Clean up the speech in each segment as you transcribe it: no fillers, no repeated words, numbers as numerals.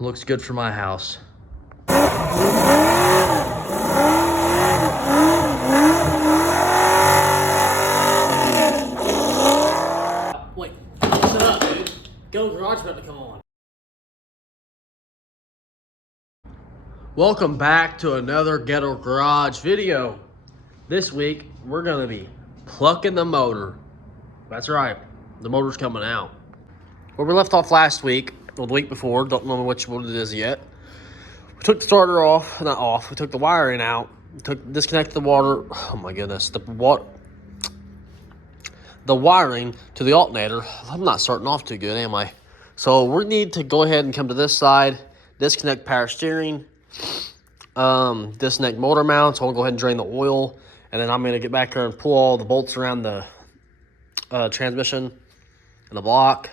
Looks good for my house. Wait, listen up, dude. Go garage about to come on. Welcome back to another Ghetto Garage video. This week, we're gonna be plucking the motor. That's right, the motor's coming out. Where we left off last week, or the week before, don't know which one it is yet. We took the starter off, not off, we took the wiring out, disconnected the water, oh my goodness, the wiring to the alternator. I'm not starting off too good, am I? So we need to go ahead and come to this side, disconnect power steering, disconnect motor mounts. I'll go ahead and drain the oil, and then I'm going to get back here and pull all the bolts around the transmission and the block.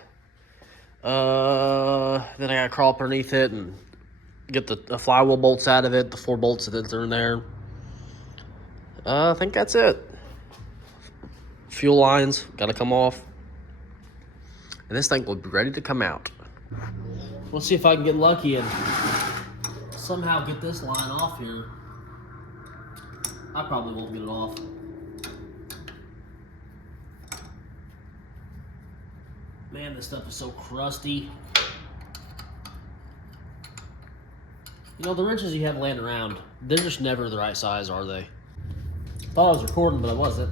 Then I got to crawl up underneath it and get the flywheel bolts out of it, the 4 bolts that are in there. I think that's it. Fuel lines got to come off, and this thing will be ready to come out. We'll see if I can get lucky and somehow get this line off here. I probably won't get it off. Man, this stuff is so crusty. You know, the wrenches you have laying around, they're just never the right size, are they? Thought I was recording, but I wasn't.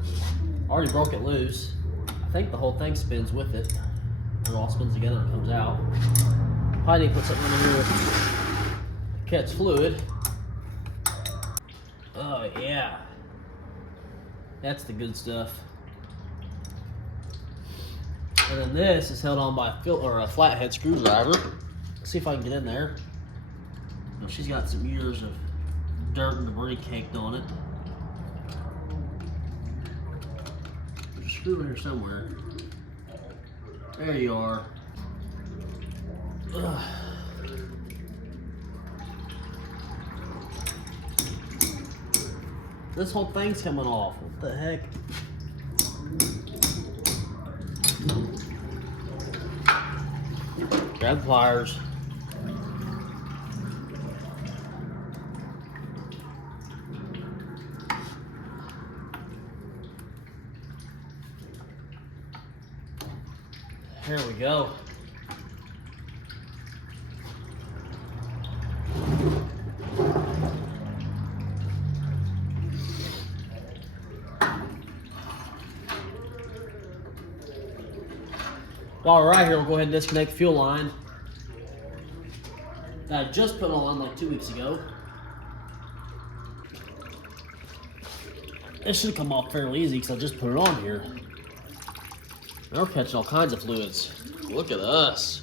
Already broke it loose. I think the whole thing spins with it. It all spins together and comes out. Probably need to put something in here to catch fluid. Oh yeah. That's the good stuff. And then this is held on by a flathead screwdriver. Let's see if I can get in there. Now, she's got some years of dirt and debris caked on it. There's a screw in here somewhere. There you are. Ugh. This whole thing's coming off. What the heck? Grab the pliers. Here we go. While we're right here, we'll go ahead and disconnect the fuel line that I just put on like 2 weeks ago. It should come off fairly easy because I just put it on here. We're catching all kinds of fluids. Look at us.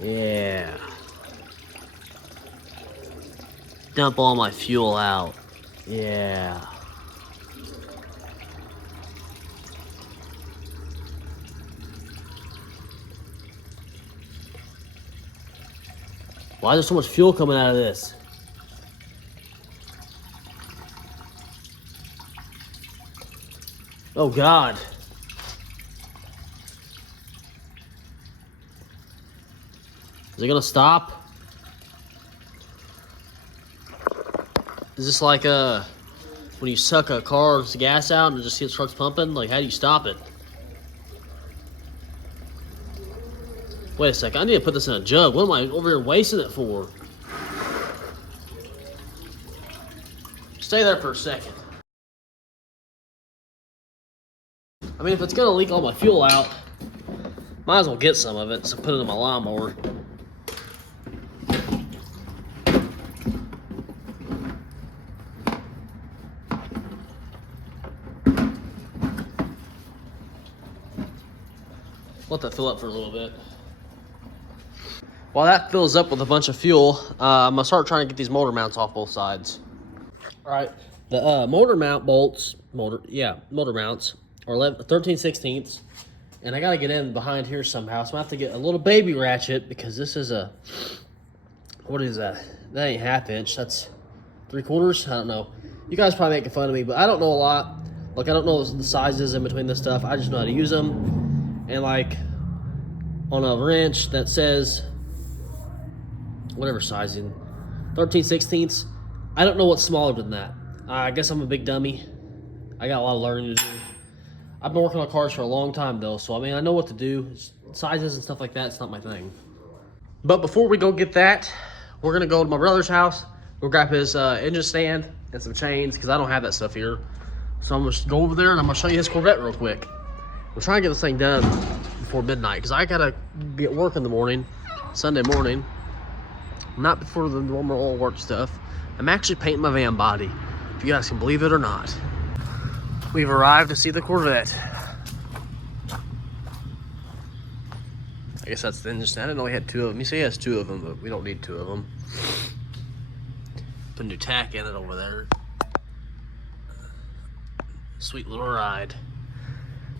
Yeah. Dump all my fuel out. Yeah. Why is there so much fuel coming out of this? Oh God. Is it gonna stop? Is this like when you suck a car's gas out and just see the truck's pumping? Like, how do you stop it? Wait a second, I need to put this in a jug. What am I over here wasting it for? Stay there for a second. I mean, if it's gonna leak all my fuel out, might as well get some of it, so put it in my lawnmower. Let that fill up for a little bit. While that fills up with a bunch of fuel, I'm gonna start trying to get these motor mounts off both sides. All right, the motor mount bolts, motor mounts are 13/16, and I gotta get in behind here somehow. So I have to get a little baby ratchet because this is a, what is that? That ain't 1/2 inch. That's 3/4. I don't know. You guys probably making fun of me, but I don't know a lot. Like, I don't know the sizes in between this stuff. I just know how to use them, and like, on a wrench that says whatever sizing, 13/16. I don't know what's smaller than that. I guess I'm a big dummy. I got a lot of learning to do. I've been working on cars for a long time though, so I mean I know what to do. Sizes and stuff like that, it's not my thing. But before we go get that, we're gonna go to my brother's house. We'll grab his engine stand and some chains because I don't have that stuff here. So I'm gonna go over there and I'm gonna show you his Corvette real quick. We're trying to get this thing done before midnight because I gotta get work in the morning, Sunday morning. Not before the normal oil work stuff. I'm actually painting my van body, if you guys can believe it or not. We've arrived to see the Corvette. I guess that's the engine stand. I didn't know he had two of them. He said he has two of them, but we don't need two of them. Put a new tack in it over there. Sweet little ride.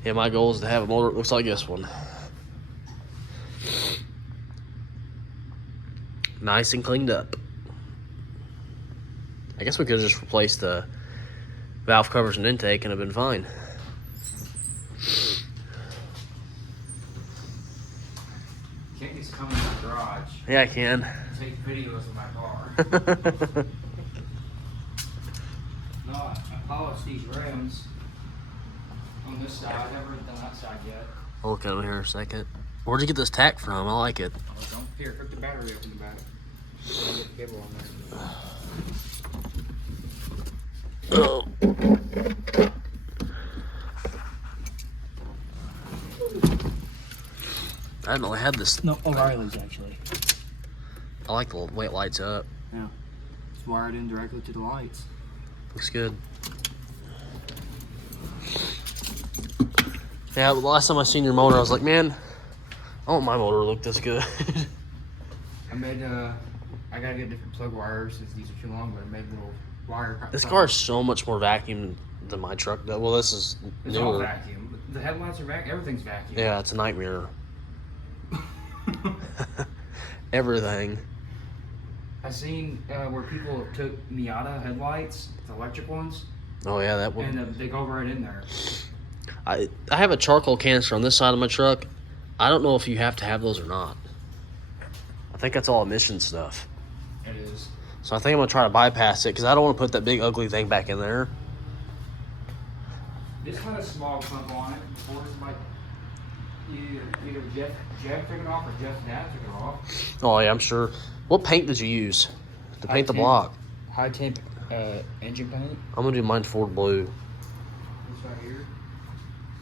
Yeah, my goal is to have a motor that looks like this one. Nice and cleaned up. I guess we could have just replaced the valve covers and intake and have been fine. Can't just come in my garage. Yeah, I can. Take videos of my car. No, I polished these rims on this side. I haven't done that side yet. I'll look at them here in a second. Where'd you get this tack from? I like it. Oh, don't here, hook the battery up in the back. Get the cable on there. Oh. I didn't know I had this. No, O'Reilly's actually. I like the way it lights up. Yeah. It's wired in directly to the lights. Looks good. Yeah, the last time I seen your motor, I was like, man, I want my motor to look this good. I gotta get different plug wires since these are too long, but I made little wire. This car is so much more vacuum than my truck. Well, this is It's newer. all vacuum. But the headlights are vacuum. Everything's vacuum. Yeah, it's a nightmare. Everything. I seen where people took Miata headlights, the electric ones, Oh yeah, that one. and they go right in there. I have a charcoal canister on this side of my truck. I don't know if you have to have those or not. I think that's all emission stuff. It is. So I think I'm gonna try to bypass it because I don't want to put that big ugly thing back in there. This had a small clump on it before somebody either Jeff took it off or Jeff's dad took it off. Oh yeah, I'm sure. What paint did you use to paint the block? High temp engine paint. I'm gonna do mine Ford blue. This right here.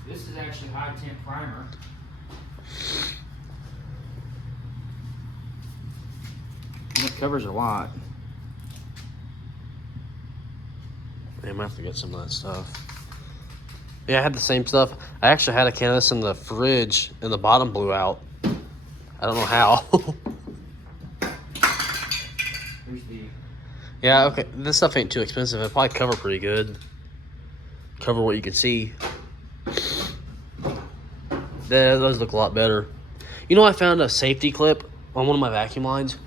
This is actually high temp primer. And it covers a lot. Yeah, I might have to get some of that stuff. Yeah, I had the same stuff. I actually had a can of this in the fridge and the bottom blew out. I don't know how. Here's the. Yeah, okay. This stuff ain't too expensive. It'll probably cover pretty good. Cover what you can see. Yeah, those look a lot better. You know, I found a safety clip on one of my vacuum lines.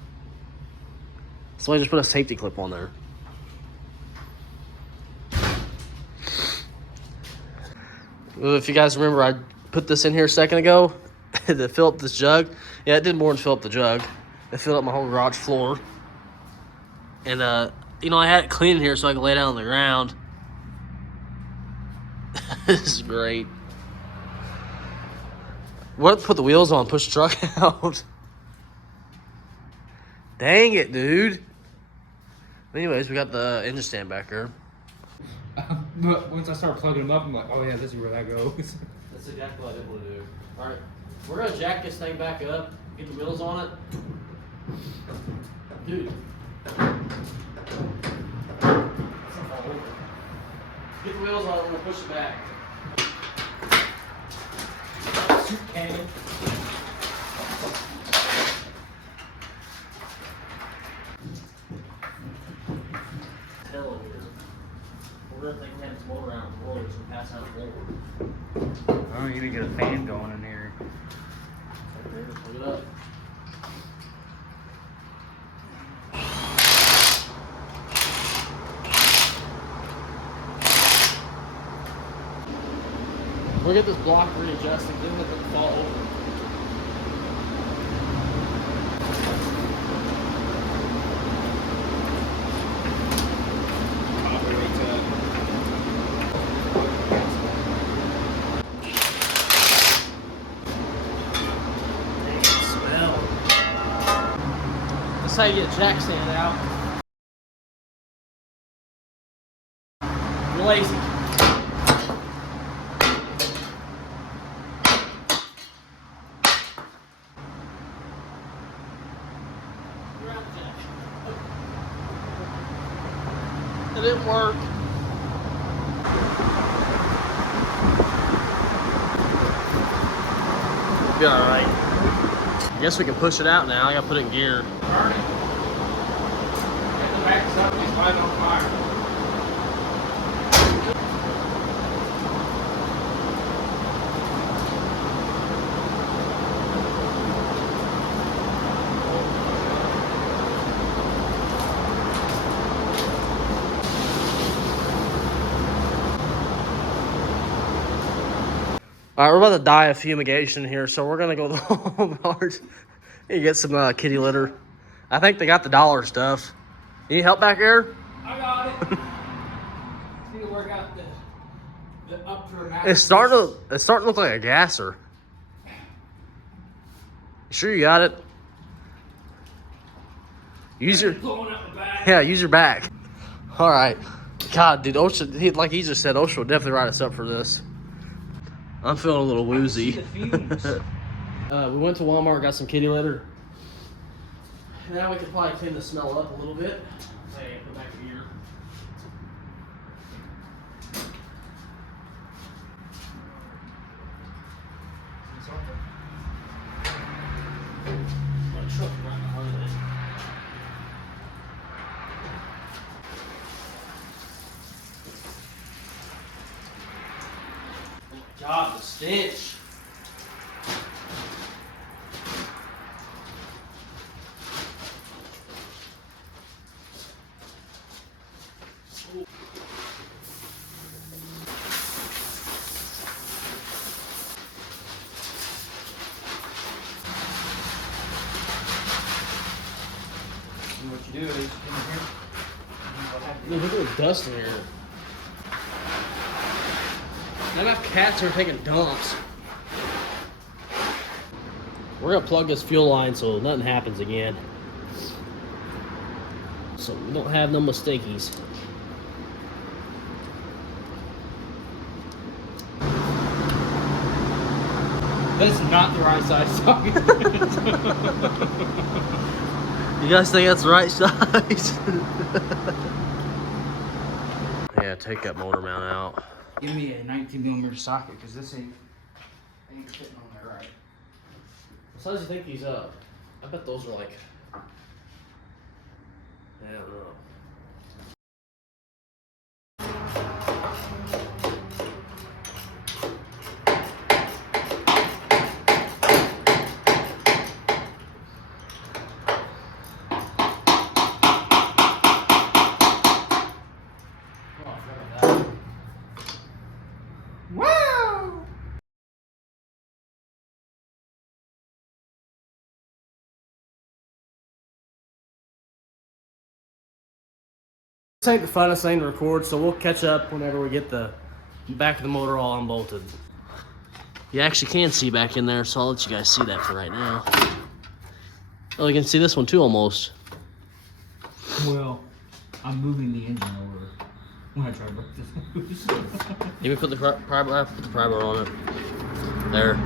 Somebody just put a safety clip on there. If you guys remember, I put this in here a second ago to fill up this jug. Yeah, it did more than fill up the jug. It filled up my whole garage floor. And, you know, I had it clean in here so I could lay down on the ground. This is great. What? Put the wheels on, push the truck out. Dang it, dude. Anyways, we got the engine stand back here. But once I start plugging them up, I'm like, oh yeah, this is where that goes. That's exactly what I didn't want to do. Alright, we're going to jack this thing back up, get the wheels on it. Dude. Get the wheels on it, we're going to push it back. Cannon. Hell here. We're going to think we have this motor out in the rollers and pass out forward. Oh, you need to get a fan going in here. Right there, plug it up. We'll get this block readjusted, then let it fall over. how you get a jack stand out. You're lazy. It didn't work. Be alright. I guess we can push it out now. I gotta put it in gear. Burn it. Get the back up and light on fire. Alright, we're about to die of fumigation here, so we're gonna go to the Walmart and get some kitty litter. I think they got the dollar stuff. You need help back there? I got it. Need to work out the up to a max. It's starting to look like a gasser. You sure you got it? Use your Blowing up the back. Yeah, use your back. Alright. God, dude, OSHA, like he just said, OSHA will definitely write us up for this. I'm feeling a little woozy. We went to Walmart, got some kitty litter. Now we can probably clean the smell up a little bit. Hey, put back in here. My truck right behind it. God, the stench. And what you do is in here. Look at the dust in here. I got cats here taking dumps. We're gonna plug this fuel line so nothing happens again. So we don't have no mistakies. That's not the right size socket. You guys think that's the right size? Yeah, take that motor mount out. Give me a 19mm socket because this ain't fitting on there right. What size do you think these up? I bet those are like, I don't know. Wow! This ain't the funnest thing to record, so we'll catch up whenever we get the back of the motor all unbolted. You actually can see back in there, so I'll let you guys see that for right now. Oh, you can see this one too almost. Well, I'm moving the engine over when I try to break this loose. Let me put the pry bar on it. There.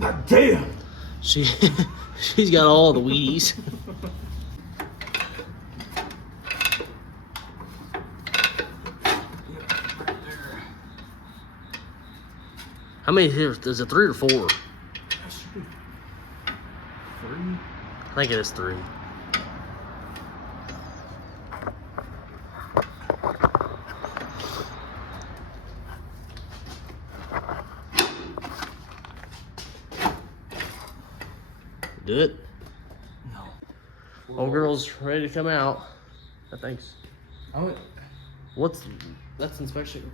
God damn! She's got all the Wheaties. How many here? Is it 3 or 4? 3? I think it is 3. Do it. No. Old girl's ready to come out. Thanks. Oh, That's inspection.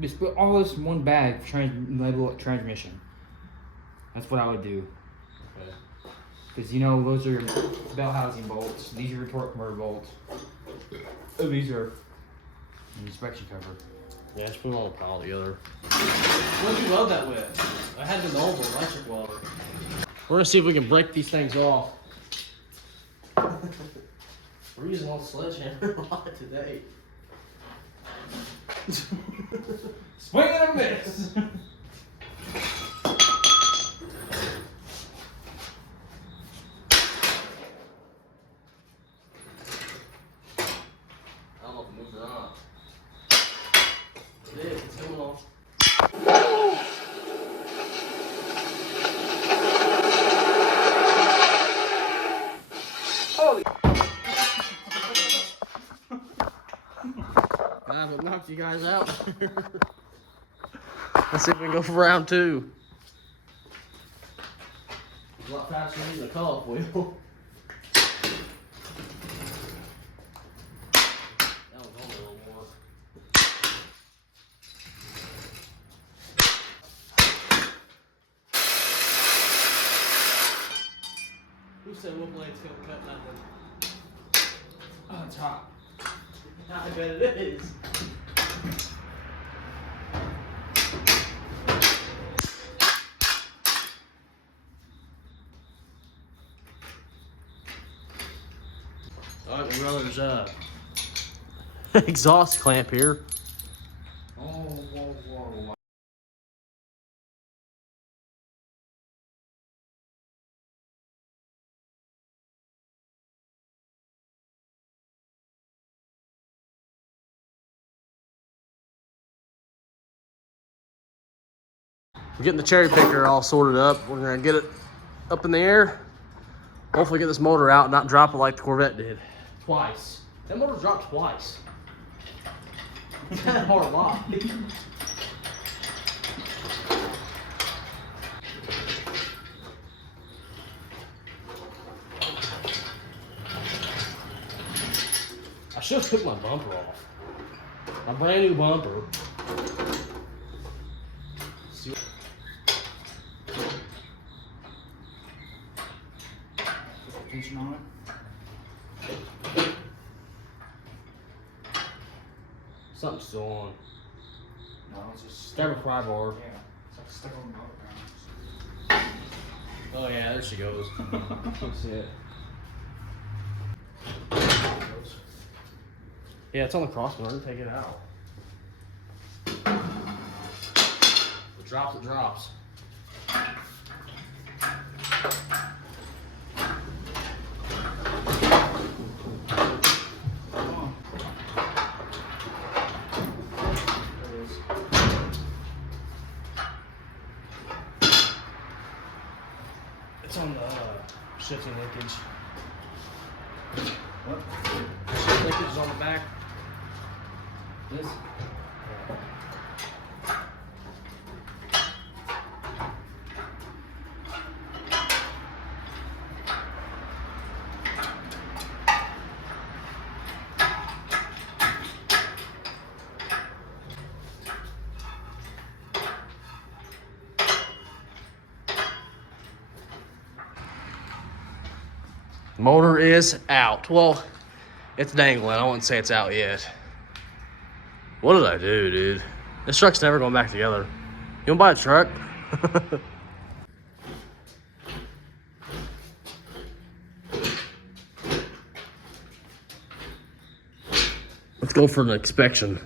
just put all this in one bag, label it transmission. That's what I would do. Okay. Because you know, those are bell housing bolts. These are torque converter bolts. Oh, these are The inspection cover. Yeah, just put them all pile together. What did you weld that with? I had the old electric welder. We're gonna see if we can break these things off. We're using all sledgehammer a lot today. Swing and a miss. I don't know if it moved or not. It is, it's coming off. Holy. Glad it knocked you guys out. Let's see if we can go for round 2. It's a lot faster than using a cutoff wheel. That was on a little more. Who said wood blades couldn't cut nothing? Oh, it's hot. I bet it is. Alright, my brother's exhaust clamp here. Oh, whoa, whoa. We're getting the cherry picker all sorted up. We're gonna get it up in the air. Hopefully get this motor out and not drop it like the Corvette did. Twice. That motor dropped twice. It's kind of hard lock. I should have took my bumper off. My brand new bumper. See what Tension on it. something's still on. No, it's just Stab a pry bar. Yeah, it's like stuck on the motor. Oh yeah, there she goes. Let's see it. Yeah, it's on the crossbar. Take it out. It drops, it drops. It's on the shifting linkage. What? Shift linkage is on the back. This? Motor is out. Well, it's dangling. I wouldn't say it's out yet. What did I do, dude? This truck's never going back together. You want to buy a truck? Let's go for an inspection.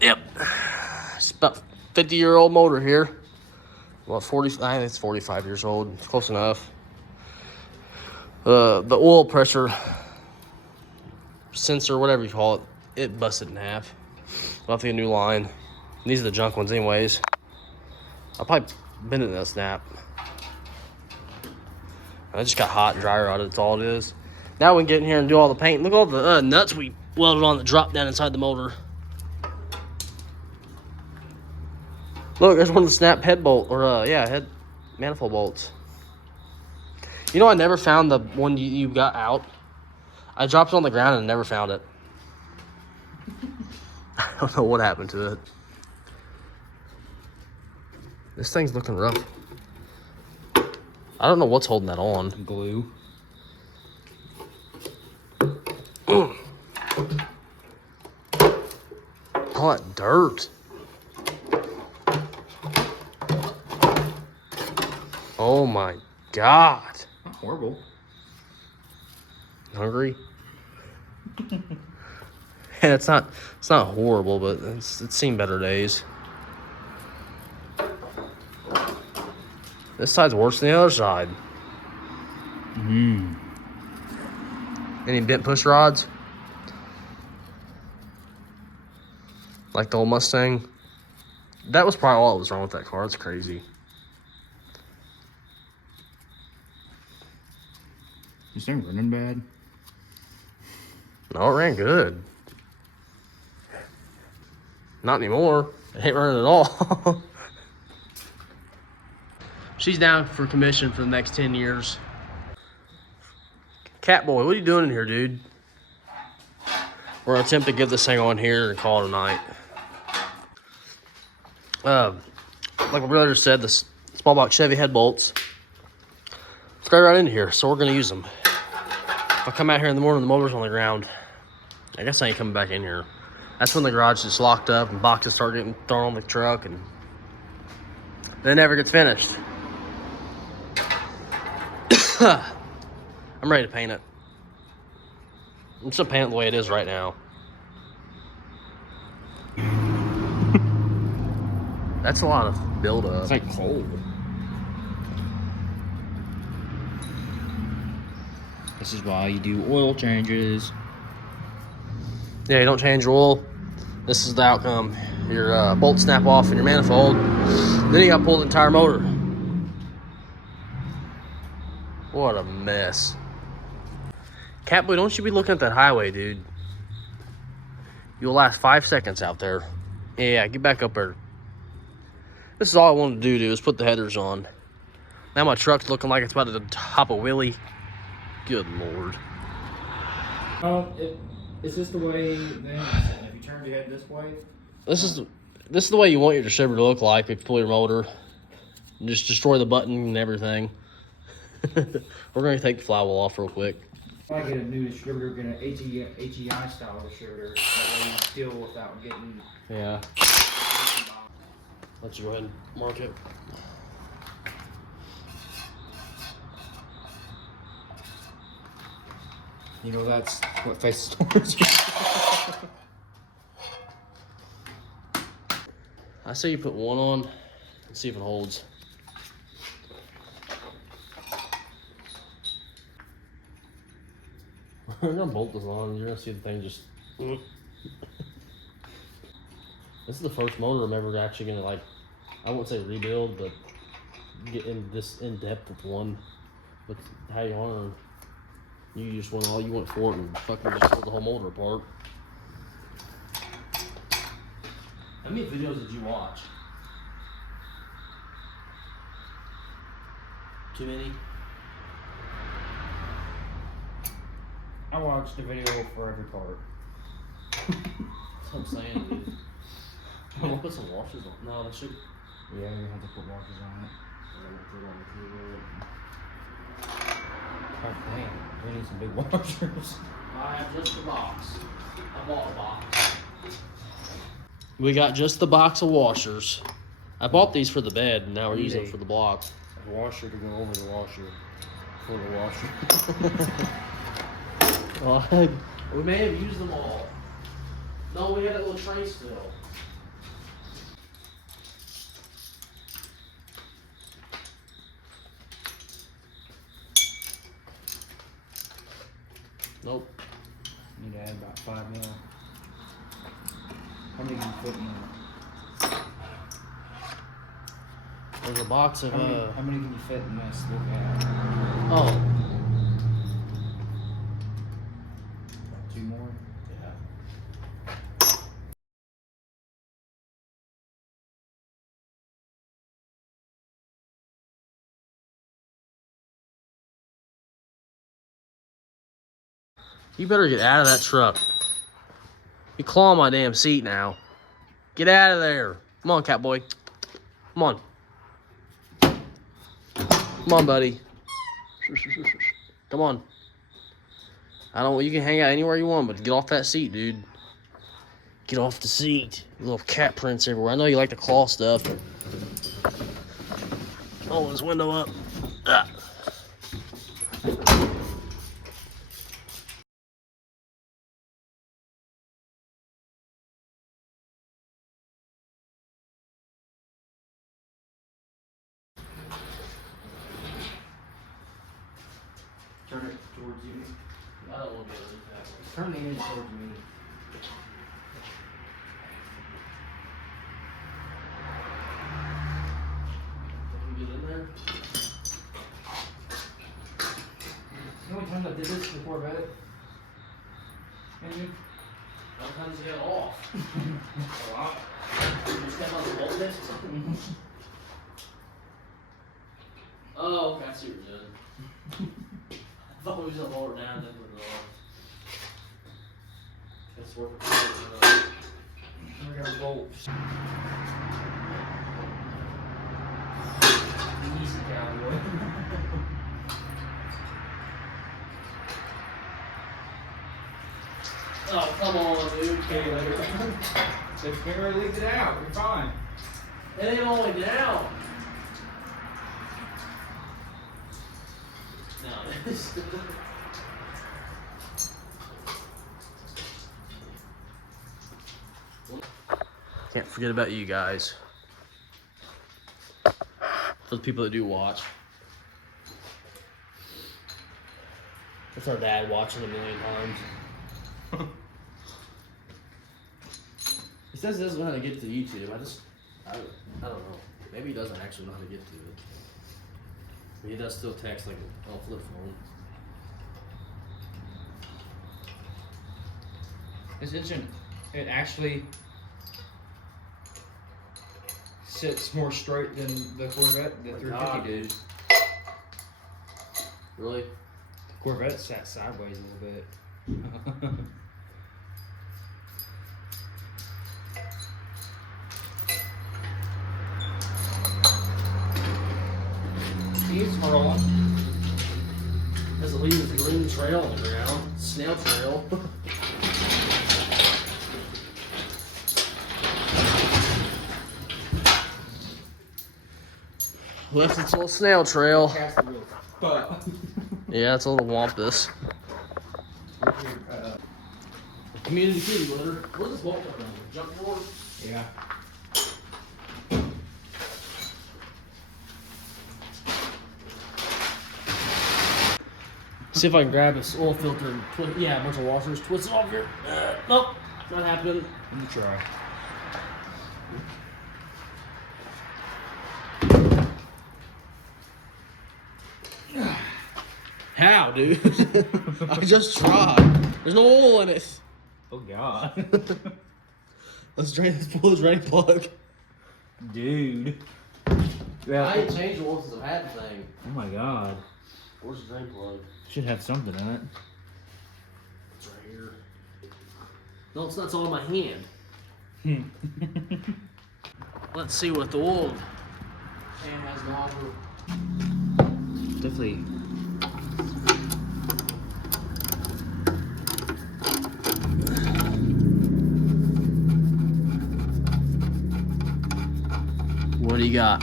Yep. It's about 50-year-old motor here. Well, 40, I think it's 45 years old. It's close enough. The oil pressure sensor, whatever you call it, it busted in half. I'll have to get a new line. These are the junk ones anyways. I'll probably bend it in a snap. I just got hot and dry rotted, that's all it is. Now we can get in here and do all the paint. Look at all the nuts we welded on that drop down inside the motor. Look, there's one of the snap head bolt, or head manifold bolts. You know, I never found the one you got out. I dropped it on the ground and never found it. I don't know what happened to it. This thing's looking rough. I don't know what's holding that on. Glue. all that dirt. Oh my God. Not horrible. Hungry? Yeah, it's not horrible, but it's seen better days. This side's worse than the other side. Any bent push rods? Like the old Mustang? That was probably all that was wrong with that car. It's crazy. This thing running bad? No, it ran good. Not anymore. It ain't running at all. She's down for commission for the next 10 years. Catboy, what are you doing in here, dude? We're gonna attempt to get this thing on here and call it a night. Like my brother said, the small box Chevy head bolts straight right into here, so we're gonna use them. If I come out here in the morning, the motor's on the ground. I guess I ain't coming back in here. That's when the garage is locked up and boxes start getting thrown on the truck, and then it never gets finished. I'm ready to paint it. I'm just gonna paint it the way it is right now. That's a lot of buildup. It's like cold. This is why you do oil changes. Yeah, you don't change your oil. This is the outcome. Your bolts snap off in your manifold. Then you gotta pull the entire motor. What a mess. Catboy, don't you be looking at that highway, dude. You'll last 5 seconds out there. Yeah, get back up there. This is all I wanted to do is put the headers on. Now my truck's looking like it's about to hop a wheelie. Good Lord. Is this the way then? If you turn your head this way? This is the way you want your distributor to look like if you pull your motor. And just destroy the button and everything. We're going to take the flywheel off real quick. I get a new distributor, get an HEI style distributor. That way you deal without getting. Yeah. Let's go ahead and mark it. You know, that's what face storage is. I say you put one on and see if it holds. We're gonna bolt this on and you're gonna see the thing just. This is the first motor I'm ever actually gonna, like, I wouldn't say rebuild, but get in this in depth with one. With how you want to. You just want all you want for it and fucking just pull the whole motor apart. How many videos did you watch? Too many? I watched the video for every part. That's what I'm saying, dude. I'm gonna put some washers on. No, that should. Yeah, you have to put washers on it. God damn, we need some big washers. I have just the box. I bought a box. We got just the box of washers. I bought these for the bed, and now we're using them for the block. A washer to go over the washer. For the washer. Well, we may have used them all. No, we had a little tray still. Nope. Need to add about 5 more. How many can you fit in there? There's a box of How many can you fit in this? Look at. Oh. 2 more? Yeah. You better get out of that truck. You clawing my damn seat now. Get out of there. Come on, Catboy. Come on. Come on, buddy. Come on. You can hang out anywhere you want, but get off that seat, dude. Get off the seat. Little cat prints everywhere. I know you like to claw stuff. Oh, this window up. Ah. Turn it towards you. I don't want to get it that way. Turn the image towards me. Can we get in there? You know how many times I did this before Corvette? Engine? Sometimes you get off. A lot. You step on the bolt disc. Oh, okay, I see what you're doing. I thought we was gonna lower it down and then put it on. It's working. We got bolts. Easy, cowboy. Oh, come on, dude. Okay, later. The camera leaves it out. You're fine. It ain't all the way down. No, it's can't forget about you guys. For the people that do watch. That's our dad watching a million times. He says he doesn't know how to get to YouTube. I don't know. Maybe he doesn't actually know how to get to it. But he does still text like on a flip phone. This engine, it actually sits more straight than the Corvette, the 350 did. Really? The Corvette sat sideways a little bit. He's rolling. Has to leave a green trail on the ground. Snail trail. Left its little snail trail. But Yeah, it's a little wampus. Community kitty litter. Where's this bolt from? Jump board? yeah. See if I can grab this oil filter and a bunch of washers, twist it off here. Nope, not happening. Let me try. How, dude? I just tried. There's no oil in it. Oh God. Let's pull this drain plug. Dude. I ain't changed the oil since I've had the thing. Oh my God. Where's the drain plug? Should have something in it. It's right here. No, it's not. It's all in my hand. Let's see what the oil can has to offer. Definitely. What do you got?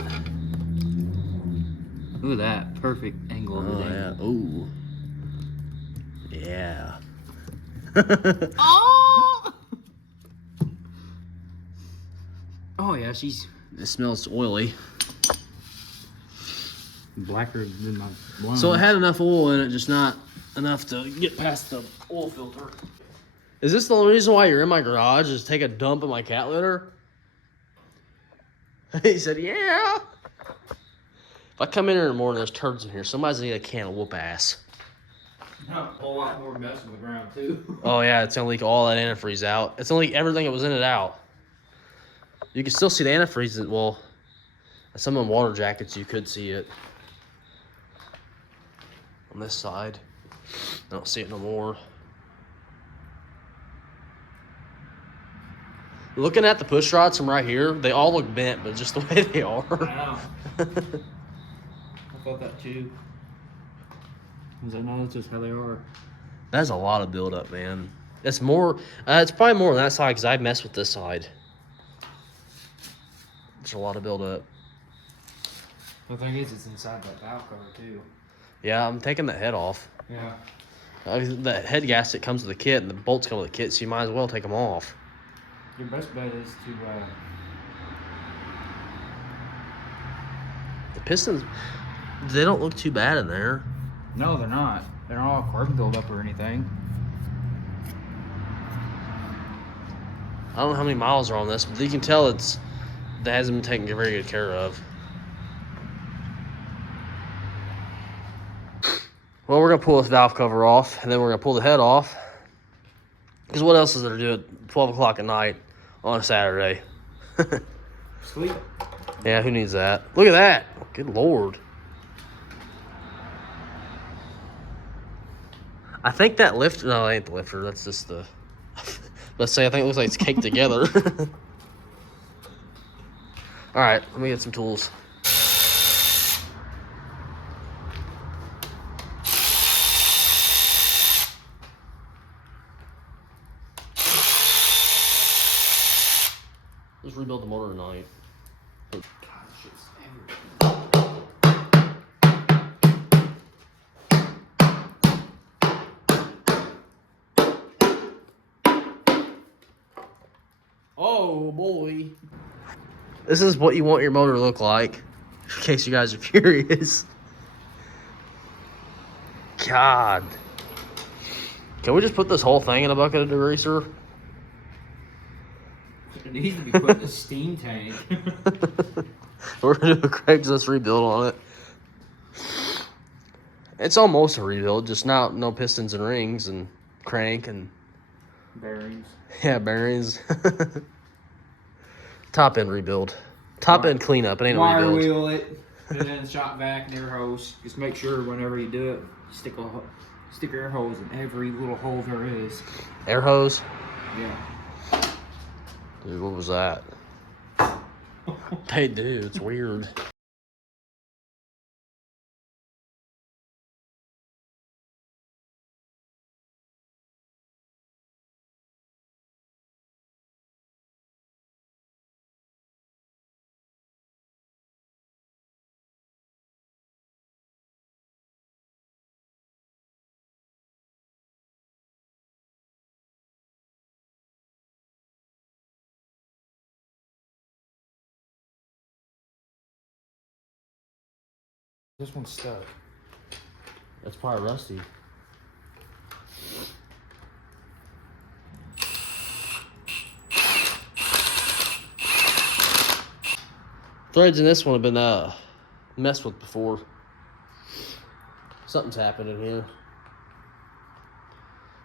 Look at that perfect angle of the yeah. Ooh. Yeah. Oh! Oh yeah, she's It smells oily. blacker than my blonde. So it had enough oil in it, just not enough to get past the oil filter. Is this the only reason why you're in my garage? Is take a dump in my cat litter? He said, yeah. If I come in here in the morning, there's turds in here. Somebody's gonna need a can of whoop ass. a whole lot more mess on the ground too. Oh yeah, it's gonna leak all that antifreeze out. It's gonna leak everything that was in it out. You can still see the antifreeze. Well, some of them water jackets, you could see it. On this side, I don't see it no more. Looking at the push rods from right here, they all look bent, but just the way they are. Wow. I thought that too. I was like, no, that's just how they are. That's a lot of buildup, man. It's more. It's probably more on that side because I messed with this side. There's a lot of buildup. The thing is, it's inside that valve cover too. Yeah, I'm taking the head off. Yeah. The head gasket comes with the kit, and the bolts come with the kit, so you might as well take them off. Your best bet is to. The pistons, they don't look too bad in there. No, they're not. They're not all carbon buildup or anything. I don't know how many miles are on this, but you can tell that hasn't been taken very good care of. Well, we're gonna pull this valve cover off, and then we're gonna pull the head off. Because what else is there to do at 12 o'clock at night on a Saturday? Sleep. Yeah, who needs that? Look at that. Good Lord. I think that lifter, no, it ain't the lifter. That's just the, let's say, I think it looks like it's caked together. All right, let me get some tools. Let's rebuild the motor tonight. God, shit's everywhere. Oh boy. This is what you want your motor to look like, in case you guys are curious. God. Can we just put this whole thing in a bucket of degreaser? It needs to be put in a steam tank. We're gonna do a Craigslist rebuild on it. It's almost a rebuild, just no pistons and rings and crank and Bearings. yeah, bearings. Top end rebuild. Top end cleanup. It ain't a Wire rebuild. wheel it, put it in shop vac and air hose. Just make sure whenever you do it, stick air hose in every little hole there is. Air hose. Yeah. Dude, what was that? Hey, dude, it's weird. This one's stuck. That's probably rusty. Threads in this one have been messed with before. Something's happened in here.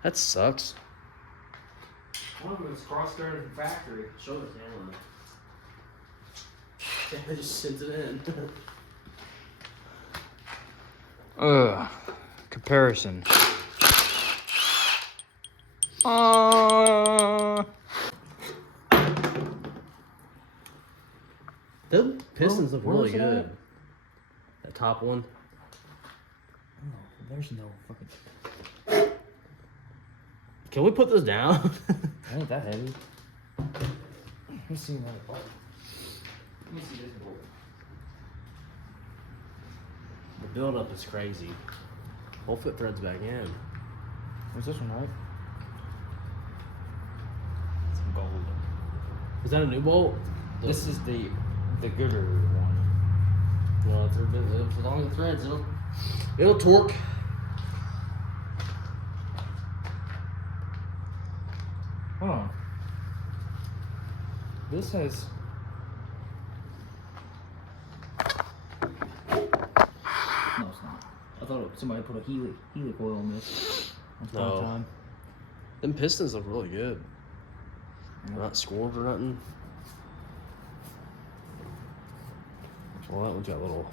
That sucks. One of them is cross-threaded from factory. Show the camera. It just sends it in. Comparison. The pistons look really where's it good. at? That top one. Oh, there's no fucking. Can we put this down? Ain't that heavy. Let me see another part. Let me see this board. The buildup is crazy. Hopefully it threads back in. Was this one right? It's gold. Is that a new bolt? This is the gooder one. Well, as long as it threads, it'll torque. Hold on. This has. No, it's not. I thought somebody put a helic oil in this. Once upon a time. Them pistons look really good. They're not scored or nothing. Well, that one's got a little.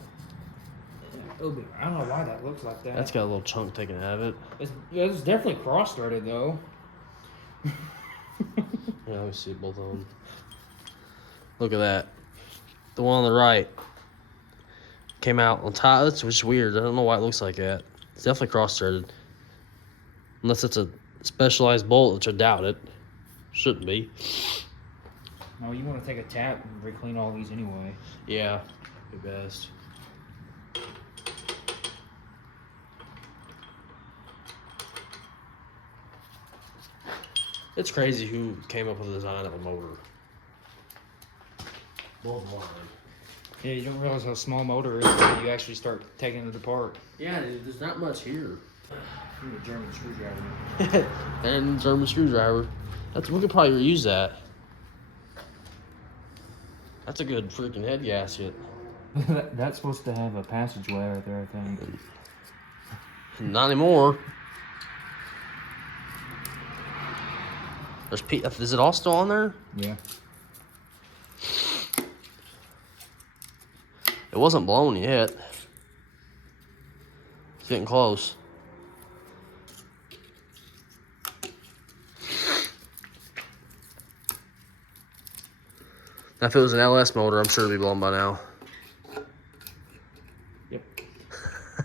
I don't know why that looks like that. That's got a little chunk taken out of it. It's definitely cross-threaded though. Yeah, let me see both of them. Look at that. The one on the right came out on top. That's which is weird. I don't know why it looks like that. It's definitely cross-threaded. Unless it's a specialized bolt, which I doubt it. Shouldn't be. No, you want to take a tap and re-clean all these anyway. Yeah, be best. It's crazy who came up with the design of a motor. Blows my mind. Yeah, you don't realize how small motor is until you actually start taking it apart. Yeah, dude, there's not much here. Need a German screwdriver. And German screwdriver. We could probably reuse that. That's a good freaking head gasket. That's supposed to have a passageway right there, I think. Not anymore. Is it all still on there? Yeah. It wasn't blown yet. It's getting close. Now, if it was an LS motor, I'm sure it'd be blown by now. Yep.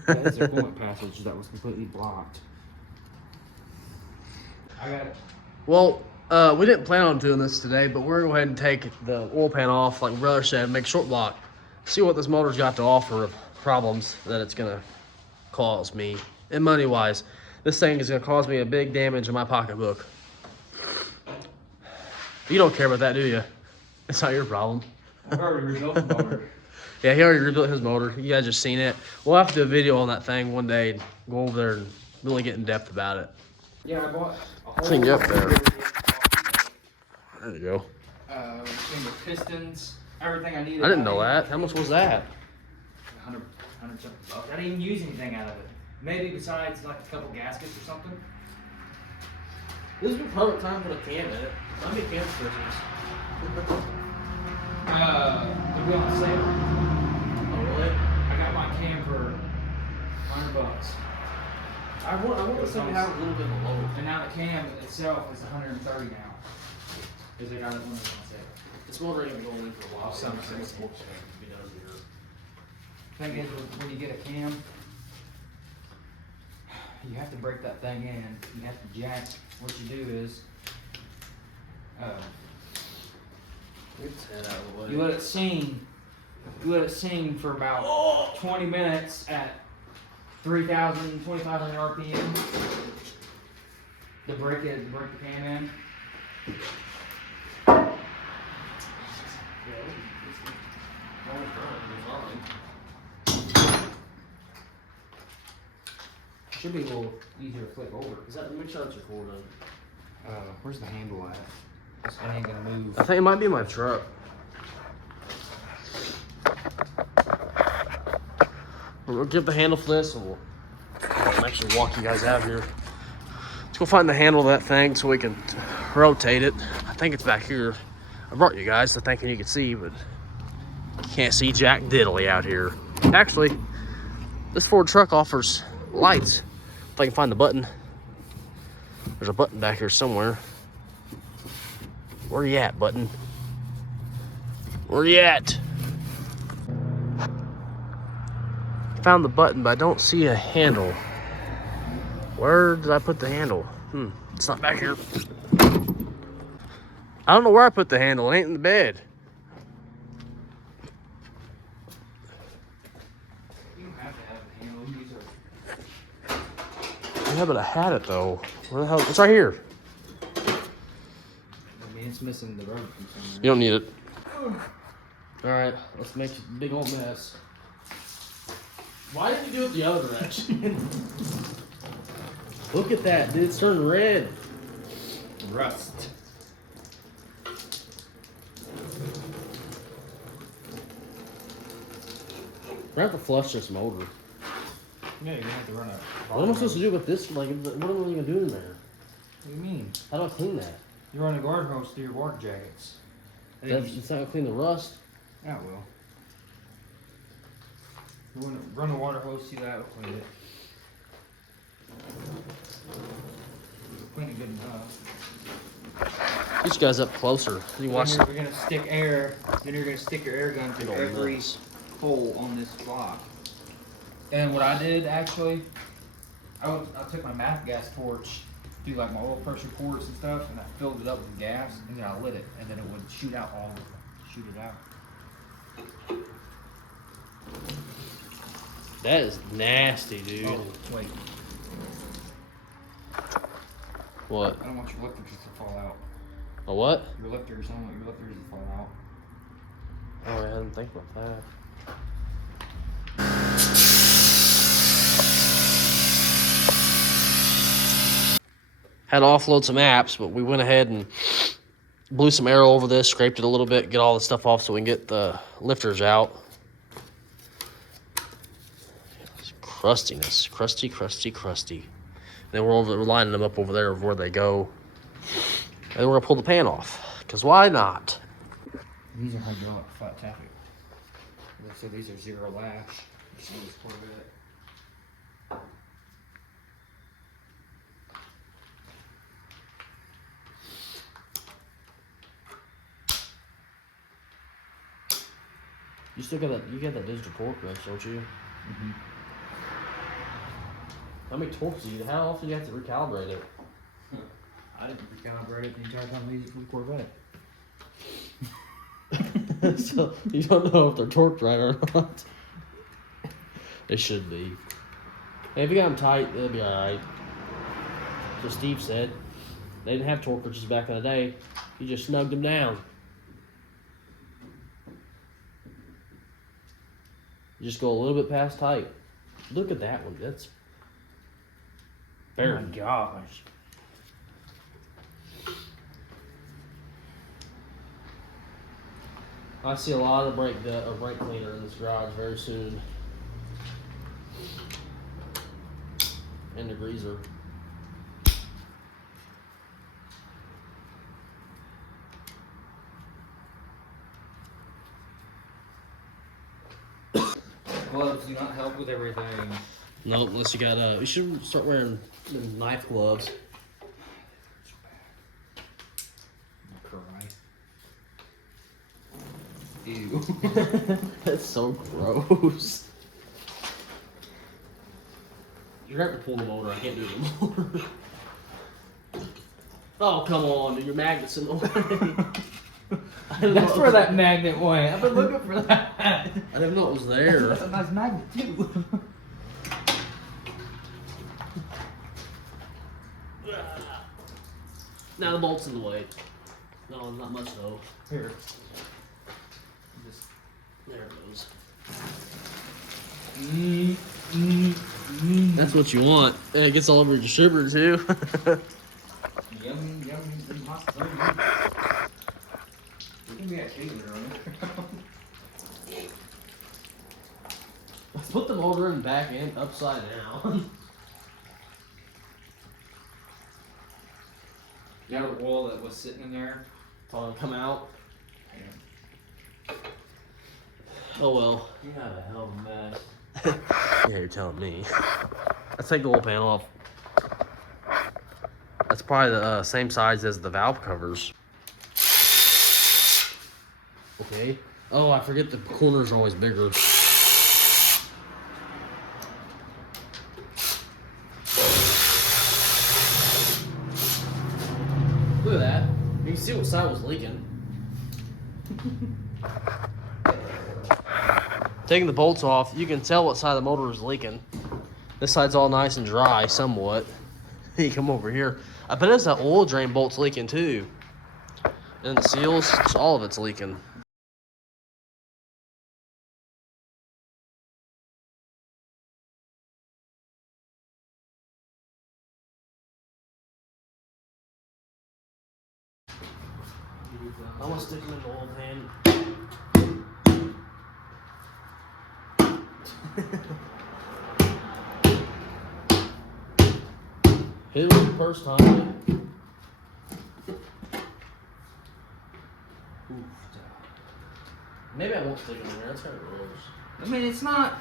That is a coolant passage that was completely blocked. I got it. Well, we didn't plan on doing this today, but we're going to go ahead and take the oil pan off, like brother said, make a short block. See what this motor's got to offer of problems that it's going to cause me. And money-wise, this thing is going to cause me a big damage in my pocketbook. You don't care about that, do you? It's not your problem. I've already rebuilt the motor. Yeah, he already rebuilt his motor. You guys just seen it. We'll have to do a video on that thing one day and go over there and really get in depth about it. Yeah, I bought a whole... Clean you up there. There you go. Clean the pistons, everything I needed. I didn't know that. How much was that? 100 something bucks. I didn't even use anything out of it. Maybe besides like a couple gaskets or something. This would be perfect time to put a cam in it. How many cam switches? It'll be on sale. Oh, really? I got my cam for $100. I want something to have a little bit of a lower. And now the cam itself is 130 now. Because they got it when it was on sale. This motor ain't been going in for a while. Some so sense. it's more to be done here. Thing is, when you get a cam, you have to break that thing in. You have to jack. What you do is, It's head out of the way. you let it sing for about 20 minutes at 3,000, 2,500 RPM. To break the cam in. Should be a little easier to flip over. Is that the make sure that's recording? Where's the handle at? This one ain't gonna move. I think it might be my truck. We'll give the handle for this and we'll actually walk you guys out here. Let's go find the handle of that thing so we can rotate it. I think it's back here. I brought you guys, so thinking you could see, but you can't see jack diddly out here. Actually, this Ford truck offers lights. If I can find the button. There's a button back here somewhere. Where you at, button? Where you at? Found the button, but I don't see a handle. Where did I put the handle? It's not back here. I don't know where I put the handle. It ain't in the bed. You don't have to have the handle. You use it. Yeah, but I had it though. Where the hell? It's right here. I mean, it's missing the rubber from somewhere. You don't need it. All right, let's make a big old mess. Why did you do it the other direction? Look at that, dude. It's turning red. Rust. We're gonna have to flush this motor. Yeah, you're gonna have to run a. What am I supposed to do with this? Like, what am I gonna do in there? What do you mean? How do I clean that? You run a garden hose through your water jackets. It's not gonna clean the rust. Yeah, it will. You want to run a water hose through that, will clean it. Clean it good enough. Get you guys up closer. You watch. Then you're gonna stick air. Then you're gonna stick your air gun through Big old every mess. hole on this block. And what I did actually, I took my math gas torch through like my oil pressure ports and stuff, and I filled it up with gas, and then I lit it, and then it would shoot out all of it. Shoot it out. That is nasty, dude. Oh, wait. What? I don't want your lifters to fall out. A what? Your lifters, I don't want your lifters to fall out. Oh, I didn't think about that. Had to offload some apps, but we went ahead and blew some air over this, scraped it a little bit, get all the stuff off so we can get the lifters out. It's crustiness. Crusty, crusty, crusty. Then we're lining them up over there of where they go. And then we're going to pull the pan off. Because why not? These are hydraulic flat tappet. So these are zero lash. You see this Corvette. You still got that, you got that digital torque wrench, don't you? Mm-hmm. How many torques do you, how often do you have to recalibrate it? I didn't recalibrate it the entire time I used it for the Corvette. So you don't know if they're torqued right or not. They should be. Hey, if you got them tight, they'll be alright. So Steve said they didn't have torque wrenches back in the day. You just snugged them down. You just go a little bit past tight. Look at that one. That's Oh my gosh. I see a lot of brake cleaner in this garage very soon. And the greaser. Gloves do not help with everything. No, unless you got you should start wearing knife gloves. Cry. Ew. That's so gross. You're gonna have to pull the motor. I can't do the motor. Oh, come on, dude. Your magnet's in the way. That's where that magnet went. I've been looking for that. I didn't know it was there. That's a nice magnet too. Now the bolt's in the way. No, not much though. Here. Just There it goes. That's That's what you want. And it gets all over your distributor too. yummy, yummy, and hot so yummy. Give me that cheeseburger on it. Put the motor in back end upside down. You got a wall that was sitting in there. Oh, come out. Yeah. Oh well. You have a hell of a mess. Yeah, you're telling me. Let's take the whole panel off. That's probably the same size as the valve covers. Okay. Oh, I forget the corners are always bigger. Look at that. You can see what side was leaking. Taking the bolts off, you can tell what side the motor is leaking. This side's all nice and dry, somewhat. You come over here. I bet it's that oil drain bolt's leaking too. And the seals, all of it's leaking. I'm gonna stick them in the oil pan. Hit it the first time. Maybe I won't stick them in there. That's kind of gross. I mean, it's not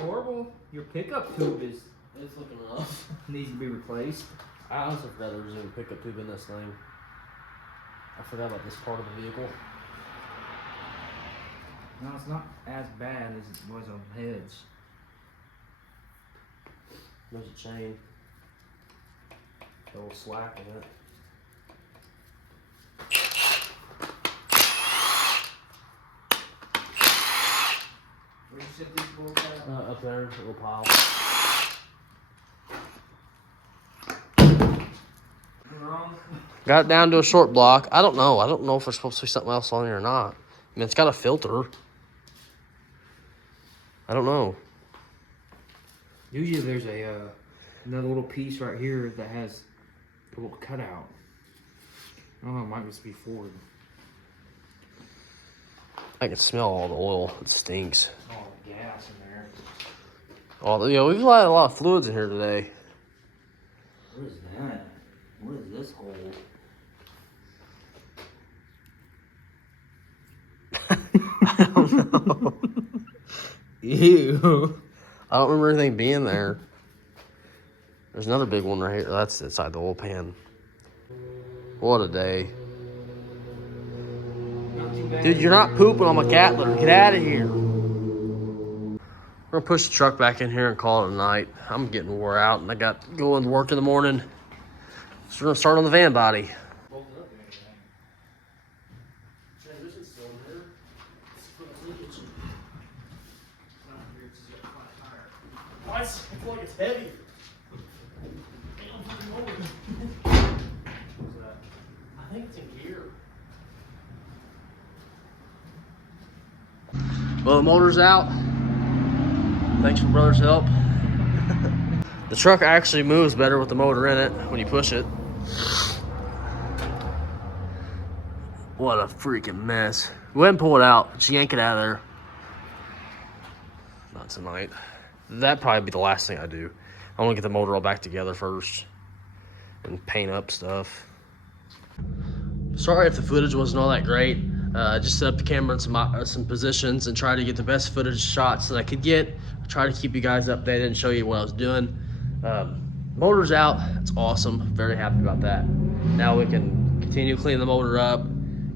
horrible. Your pickup tube is It's looking rough. needs to be replaced. I honestly forgot there was a pickup tube in this thing. I forgot about this part of the vehicle. No, it's not as bad as it was on heads. There's a chain. A little slack in it. Where'd you set these bolts at? Up there, a little pile. Wrong. Got it down to a short block. I don't know. I don't know if there's supposed to be something else on here or not. I mean, it's got a filter. I don't know. Usually there's a another little piece right here that has a little cutout. I don't know, it might just be forward. I can smell all the oil. It stinks. Oh, the gas in there. Oh, you know, we've had a lot of fluids in here today. What is that? What is this hole? I don't know. Ew. I don't remember anything being there. There's another big one right here. That's inside the oil pan. What a day. Not too bad. Dude, you're not pooping on my cat litter. Get out of here. We're gonna push the truck back in here and call it a night. I'm getting wore out and I got going to work in the morning. So we're gonna start on the van body. Transmission cylinder. Why? I feel like it's heavy. I think it's in gear. Well, the motor's out. Thanks for brother's help. The truck actually moves better with the motor in it when you push it. What a freaking mess. Go ahead and pull it out. Just yank it out of there. Not tonight. That'd probably be the last thing I do. I want to get the motor all back together first and paint up stuff. Sorry if the footage wasn't all that great. I just set up the camera in some positions and tried to get the best footage shots that I could get. I tried to keep you guys updated and show you what I was doing. Motor's out. It's awesome. Very happy about that. Now we can continue cleaning the motor up,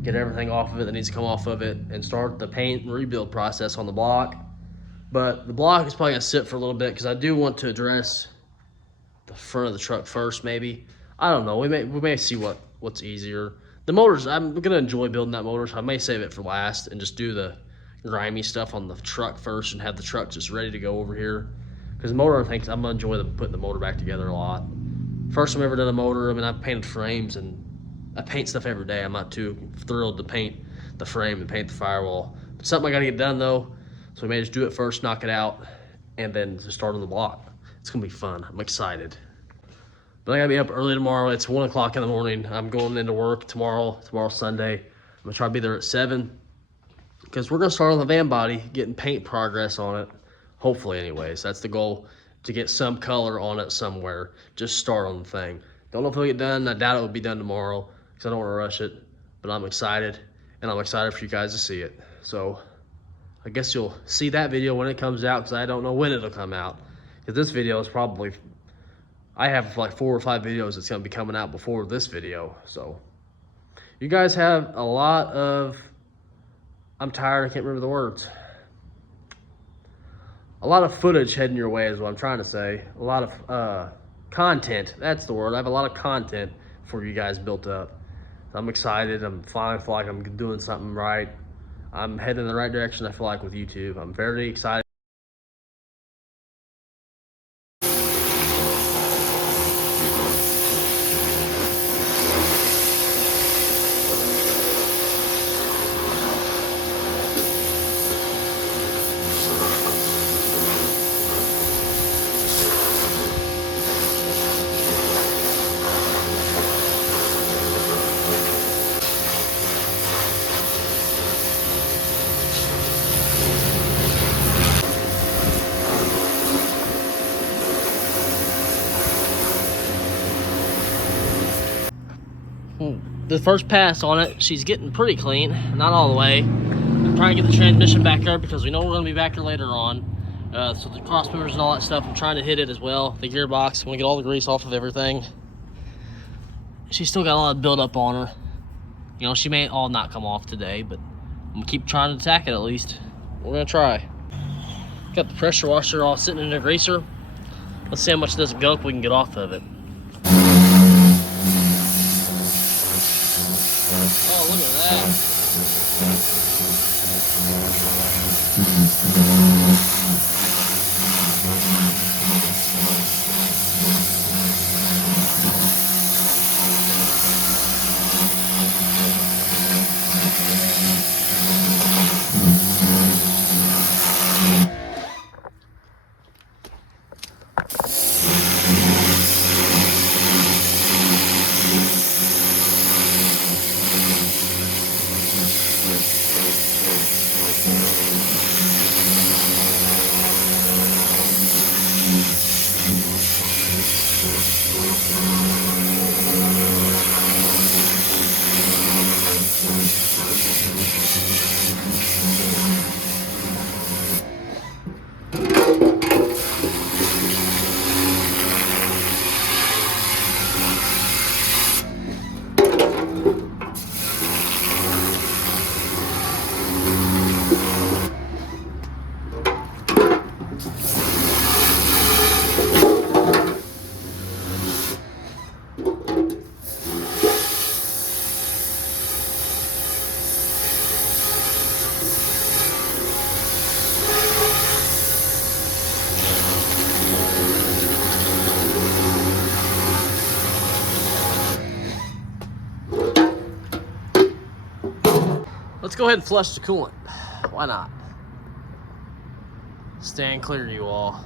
get everything off of it that needs to come off of it, and start the paint and rebuild process on the block. But the block is probably gonna sit for a little bit because I do want to address the front of the truck first, maybe. I don't know. We may see what's easier. The motors, I'm gonna enjoy building that motor, so I may save it for last and just do the grimy stuff on the truck first and have the truck just ready to go over here. Because the motor, I think I'm gonna enjoy putting the motor back together a lot. First time I ever done a motor. I mean, I've painted frames and I paint stuff every day. I'm not too thrilled to paint the frame and paint the firewall. It's something I gotta get done though. So we may just do it first, knock it out, and then just start on the block. It's gonna be fun. I'm excited. But I gotta be up early tomorrow. It's 1 o'clock in the morning. I'm going into work tomorrow. Tomorrow's Sunday. I'm gonna try to be there at 7 because we're gonna start on the van body, getting paint progress on it. Hopefully, anyways, that's the goal, to get some color on it somewhere. Just start on the thing. Don't know if it'll get done. I doubt it will be done tomorrow because I don't want to rush it. But I'm excited, and I'm excited for you guys to see it. So I guess you'll see that video when it comes out because I don't know when it'll come out. Because this video is probably, I have like 4 or 5 videos that's going to be coming out before this video. So you guys have a lot of, I'm tired, I can't remember the words. A lot of footage heading your way is what I'm trying to say. A lot of content, that's the word. I have a lot of content for you guys built up. I'm excited. I'm finally feel like I'm doing something right. I'm heading in the right direction, I feel like, with YouTube. I'm very excited. The first pass on it, she's getting pretty clean, not all the way. I'm trying to get the transmission back there because we know we're going to be back there later on. So the cross members and all that stuff, I'm trying to hit it as well. The gearbox, I'm going to get all the grease off of everything. She's still got a lot of buildup on her. You know, she may all not come off today, but I'm going to keep trying to attack it at least. We're going to try. Got the pressure washer all sitting in the greaser. Let's see how much of this gunk we can get off of it. Oh, look at that. Let's go ahead and flush the coolant. Why not? Stand clear, you all.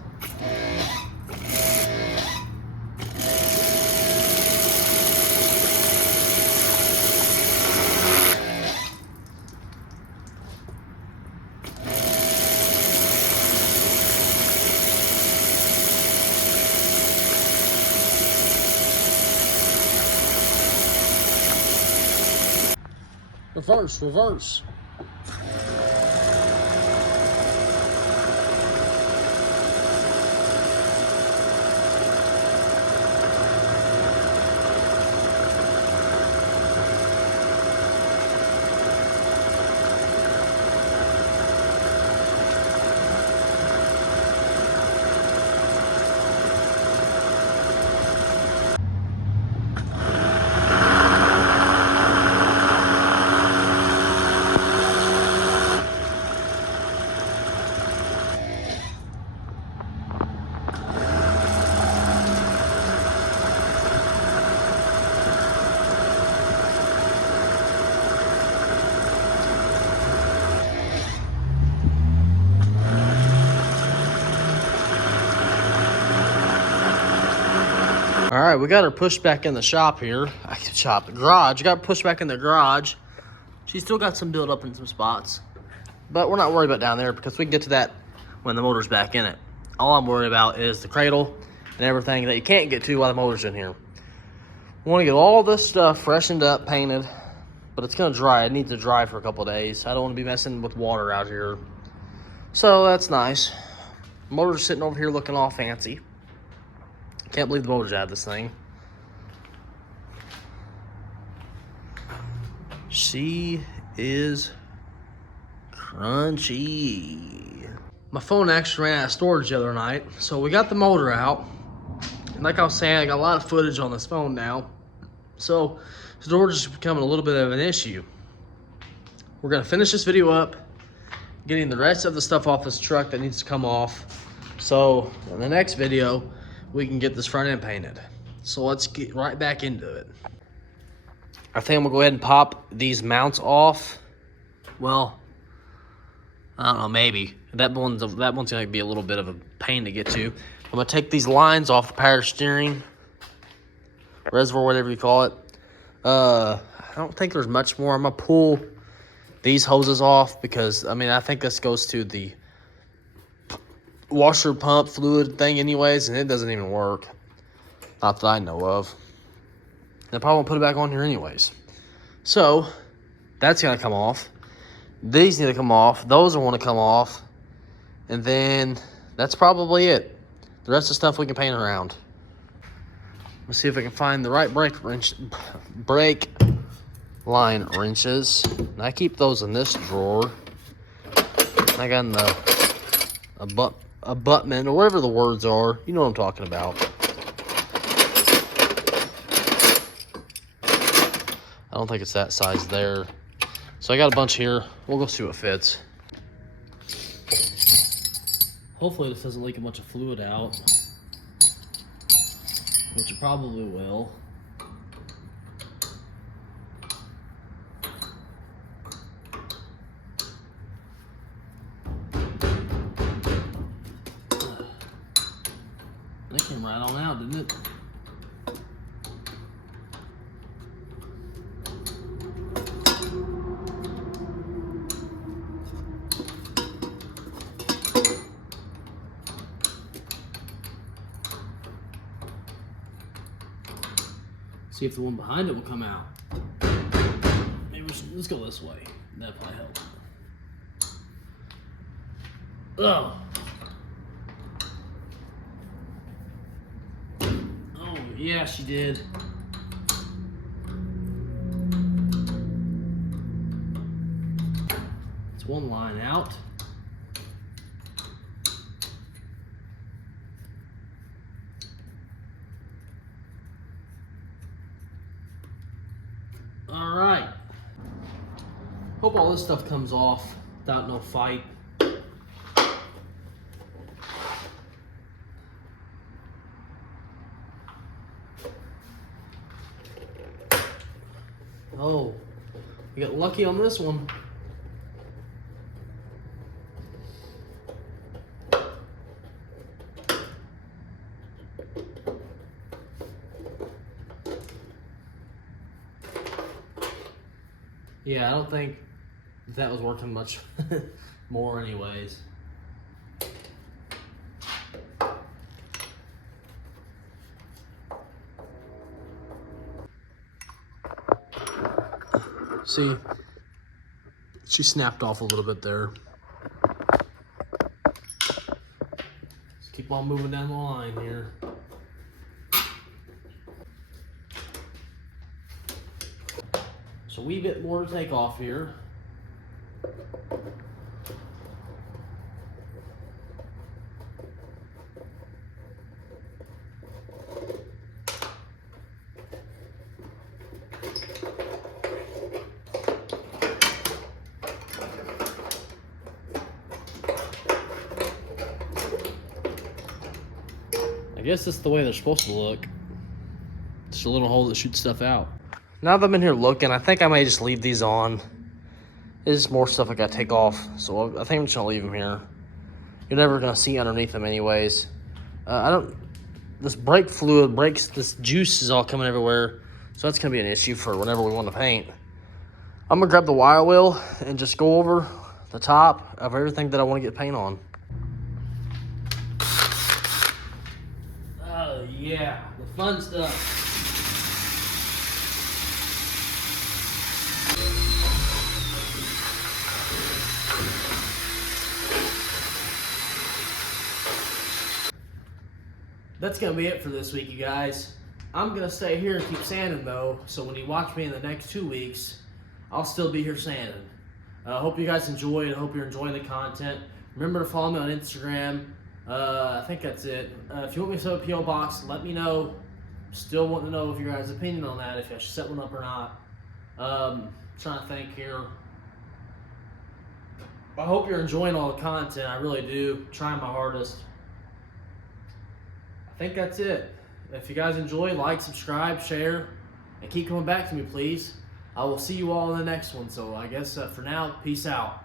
Reverse, reverse. All right, we got her pushed back in the shop here. The garage. Got her pushed back in the garage. She's still got some build up in some spots, but we're not worried about down there because we can get to that when the motor's back in it. All I'm worried about is the cradle and everything that you can't get to while the motor's in here. We want to get all this stuff freshened up, painted, but it's gonna dry. It needs to dry for a couple of days. I don't want to be messing with water out here, so that's nice. Motor's sitting over here looking all fancy. Can't believe the motor's out of this thing. She is crunchy. My phone actually ran out of storage the other night, so we got the motor out. And like I was saying, I got a lot of footage on this phone now, so storage is becoming a little bit of an issue. We're gonna finish this video up, getting the rest of the stuff off this truck that needs to come off. So in the next video, we can get this front end painted. So let's get right back into it. I think I'm gonna go ahead and pop these mounts off. Well, I don't know, maybe. That one's gonna be a little bit of a pain to get to. I'm gonna take these lines off the power steering, reservoir, whatever you call it. I don't think there's much more. I'm gonna pull these hoses off because, I mean, I think this goes to the washer pump fluid thing anyways, and it doesn't even work. Not that I know of. I probably won't put it back on here anyways. So, that's gonna come off. These need to come off. Those are want to come off. And then, that's probably it. The rest of the stuff we can paint around. Let's see if I can find the right brake line wrenches. And I keep those in this drawer. I got in a abutment or whatever the words are. You know what I'm talking about. I don't think it's that size there. So I got a bunch here. We'll go see what fits. Hopefully this doesn't leak a bunch of fluid out, which it probably will. That came right on out, didn't it? See if the one behind it will come out. Maybe let's go this way. That'll probably help. Oh. Oh, yeah, she did. It's one line out. All right. Hope all this stuff comes off without no fight. Oh, we got lucky on this one. Yeah, I don't think that was working much more anyways. See, she snapped off a little bit there. Let's keep on moving down the line here. So a wee bit more to take off here. I guess that's the way they're supposed to look. Just a little hole that shoots stuff out. Now that I'm in here looking, I think I may just leave these on. There's more stuff I gotta take off, so I think I'm just gonna leave them here. You're never gonna see underneath them anyways. This brake fluid, this juice is all coming everywhere, so that's gonna be an issue for whenever we want to paint. I'm gonna grab the wire wheel and just go over the top of everything that I want to get paint on. Oh yeah, the fun stuff. That's gonna be it for this week, you guys. I'm gonna stay here and keep sanding though, so when you watch me in the next 2 weeks, I'll still be here sanding. I hope you guys enjoyed. I hope you're enjoying the content. Remember to follow me on Instagram. I think that's it. If you want me to set up a P.O. box, let me know. Still want to know if your guys' opinion on that, if I should set one up or not. Trying to think here. I hope you're enjoying all the content. I really do. Trying my hardest. I think that's it. If you guys enjoy, like, subscribe, share, and keep coming back to me, please. I will see you all in the next one. So I guess for now, peace out.